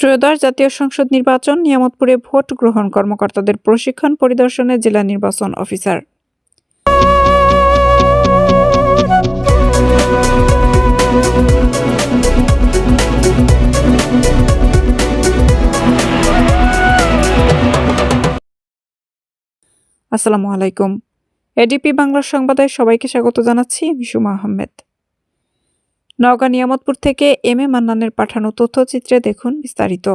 ত্রয়োদশ জাতীয় সংসদ নির্বাচন নিয়ামতপুরে ভোট গ্রহণ কর্মকর্তাদের প্রশিক্ষণ পরিদর্শনে জেলা নির্বাচন অফিসার। আসসালামু আলাইকুম। এডিপি বাংলার সংবাদে সবাইকে স্বাগত জানাচ্ছি। আমি সুমা আহমেদ। নওগাঁ নিয়ামতপুর থেকে এম এ মান্নানের পাঠানো তথ্যচিত্রে দেখুন বিস্তারিত।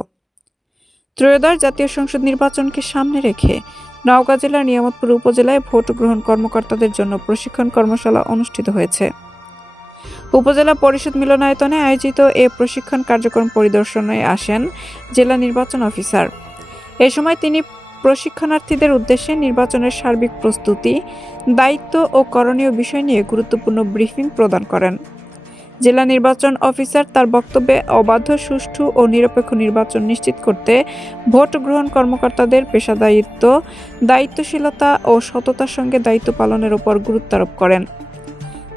ত্রয়োদশ জাতীয় সংসদ নির্বাচনকে সামনে রেখে নওগাঁ জেলার নিয়ামতপুর উপজেলায় ভোট গ্রহণ কর্মকর্তাদের জন্য প্রশিক্ষণ কর্মশালা অনুষ্ঠিত হয়েছে। উপজেলা পরিষদ মিলনায়তনে আয়োজিত এ প্রশিক্ষণ কার্যক্রম পরিদর্শনে আসেন জেলা নির্বাচন অফিসার। এ সময় তিনি প্রশিক্ষণার্থীদের উদ্দেশ্যে নির্বাচনের সার্বিক প্রস্তুতি, দায়িত্ব ও করণীয় বিষয় নিয়ে গুরুত্বপূর্ণ ব্রিফিং প্রদান করেন। জেলা নির্বাচন অফিসার তার বক্তব্যে অবাধ, সুষ্ঠু ও নিরপেক্ষ নির্বাচন নিশ্চিত করতে ভোট গ্রহণ কর্মকর্তাদের পেশাদারিত্ব, দায়িত্বশীলতা ও সততার সঙ্গে দায়িত্ব পালনের উপর গুরুত্ব আরোপ করেন।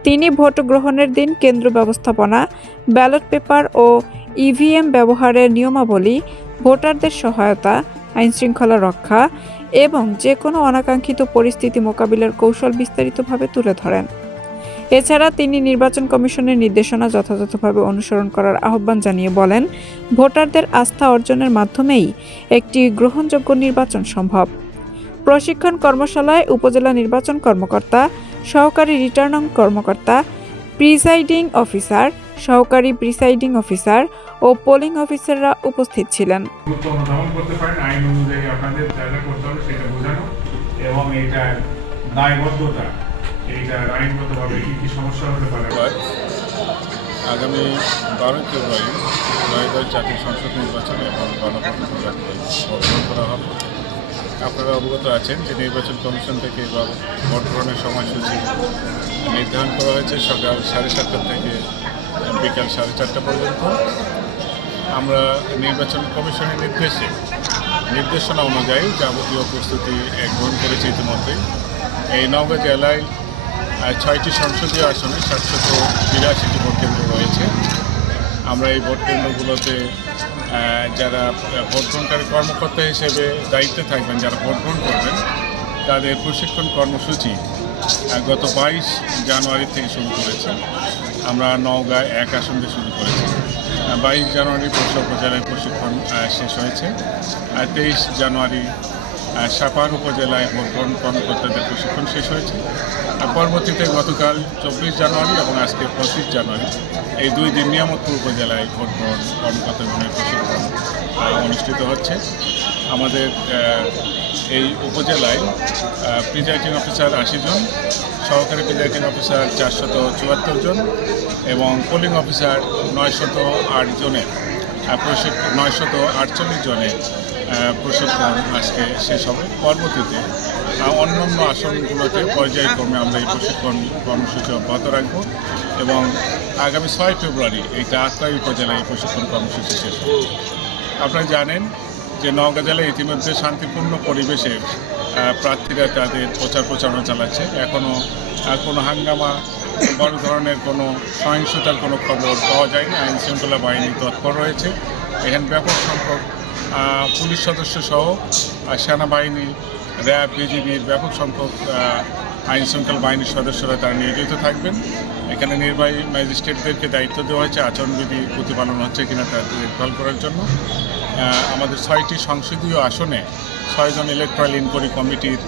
তিনি ভোট গ্রহণের দিন কেন্দ্র ব্যবস্থাপনা, ব্যালট পেপার ও ইভিএম ব্যবহারের নিয়মাবলী, ভোটারদের সহায়তা, আইনশৃঙ্খলা রক্ষা এবং যে কোনো অনাকাঙ্ক্ষিত পরিস্থিতি মোকাবিলার কৌশল বিস্তারিতভাবে তুলে ধরেন। এছাড়া তিনি নির্বাচন কমিশনের নির্দেশনা যথাযথভাবে অনুসরণ করার আহ্বান জানিয়ে বলেন, ভোটারদের আস্থা অর্জনের মাধ্যমেই একটি গ্রহণযোগ্য নির্বাচন সম্ভব। প্রশিক্ষণ কর্মশালায় উপজেলা নির্বাচন কর্মকর্তা, সহকারী রিটার্নিং কর্মকর্তা, প্রিসাইডিং অফিসার, সহকারী প্রিসাইডিং অফিসার ও পোলিং অফিসাররা উপস্থিত ছিলেন। আগামী 12 ফেব্রুয়ারি ত্রয়োদশ জাতীয় সংসদ নির্বাচন এবং গণপ্রজাতন্ত্র গ্রহণ করা হবে। আপনারা অবগত আছেন যে নির্বাচন কমিশন থেকে এবার ভোট গ্রহণের সময়সূচি নির্ধারণ করা হয়েছে সকাল 7:30 থেকে বিকাল 4:30 পর্যন্ত। আমরা নির্বাচন কমিশনের নির্দেশনা অনুযায়ী যাবতীয় প্রস্তুতি গ্রহণ করেছি ইতিমধ্যেই। এই নওগাঁ জেলায় 6টি সংসদীয় আসনে 782টি ভোট কেন্দ্র রয়েছে। আমরা এই ভোট কেন্দ্রগুলোতে যারা ভোট গ্রহণকারী কর্মকর্তা হিসেবে দায়িত্বে থাকবেন, যারা ভোট গ্রহণ করবেন, তাদের প্রশিক্ষণ কর্মসূচি গত 22 জানুয়ারি থেকে শুরু করেছে। আমরা নওগাঁ 1 আসন দিয়ে শুরু করেছি। 22 জানুয়ারি পোশাক উপজেলায় প্রশিক্ষণ শেষ হয়েছে। 23 জানুয়ারি সাপাহার উপজেলায় ভোট গ্রহণ কর্মকর্তাদের প্রশিক্ষণ শেষ হয়েছে। পরবর্তীতে গতকাল 24 জানুয়ারি এবং আজকে 25 জানুয়ারি এই 2 দিন নিয়ামতপুর উপজেলায় ভোট গ্রহণ কর্মকর্তাদের প্রশিক্ষণ অনুষ্ঠিত হচ্ছে। আমাদের এই উপজেলায় প্রিজাইডিং অফিসার 80 জন, সহকারী প্রিজাইডিং অফিসার 474 জন এবং পোলিং অফিসার 908 জনের 948 জনের প্রশিক্ষণ আজকে শেষ হবে। পরবর্তীতে অন্যান্য আসনগুলোতে পর্যায়ক্রমে আমরা এই প্রশিক্ষণ কর্মসূচি অব্যাহত রাখব এবং আগামী 6 ফেব্রুয়ারি এইটা আত্রাই উপজেলায় এই প্রশিক্ষণ কর্মসূচি শেষ হবে। আপনারা জানেন যে নওগাঁ জেলায় ইতিমধ্যে শান্তিপূর্ণ পরিবেশে প্রার্থীরা তাদের প্রচারণা চালাচ্ছে। এখনও কোনো হাঙ্গামা, বড় ধরনের কোনো সহিংসতার কোনো খবর পাওয়া যায়নি। আইন শৃঙ্খলা বাহিনী তৎপর রয়েছে। এখানে ব্যাপক সংখ্যক পুলিশ সদস্য সহ সেনাবাহিনী, র্যাব, বিজিবির ব্যাপক সংখ্যক আইন শৃঙ্খলা বাহিনীর সদস্যরা তারা নিয়োজিত থাকবেন। এখানে নির্বাহী ম্যাজিস্ট্রেটদেরকে দায়িত্ব দেওয়া হয়েছে আচরণবিধি প্রতিপালন হচ্ছে কিনা তা দেখভাল করার জন্য। আমাদের 6টি সংসদীয় আসনে 6 জন ইলেকট্রাল ইনকোয়ারি কমিটির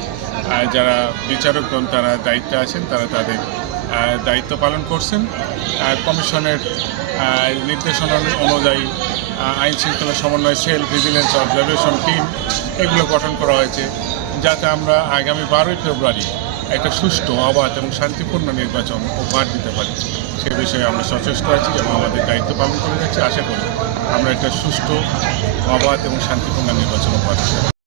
যারা বিচারকগণ তারা দায়িত্বে আছেন, তারা তাদের দায়িত্ব পালন করছেন। কমিশনের নির্দেশনা অনুযায়ী আইন শৃঙ্খলা সমন্বয় সেল, ভিজিলেন্স অবজারভেশন টিম এগুলো গঠন করা হয়েছে, যাতে আমরা আগামী 12 ফেব্রুয়ারি একটা সুষ্ঠু, অবাধ এবং শান্তিপূর্ণ নির্বাচন উপহার দিতে পারি। সে বিষয়ে আমরা সচেষ্ট আছি এবং আমাদের দায়িত্ব পালন করে যাচ্ছি। আশা করি আমরা একটা সুষ্ঠু, অবাধ এবং শান্তিপূর্ণ নির্বাচন উপহার দিতে পারি।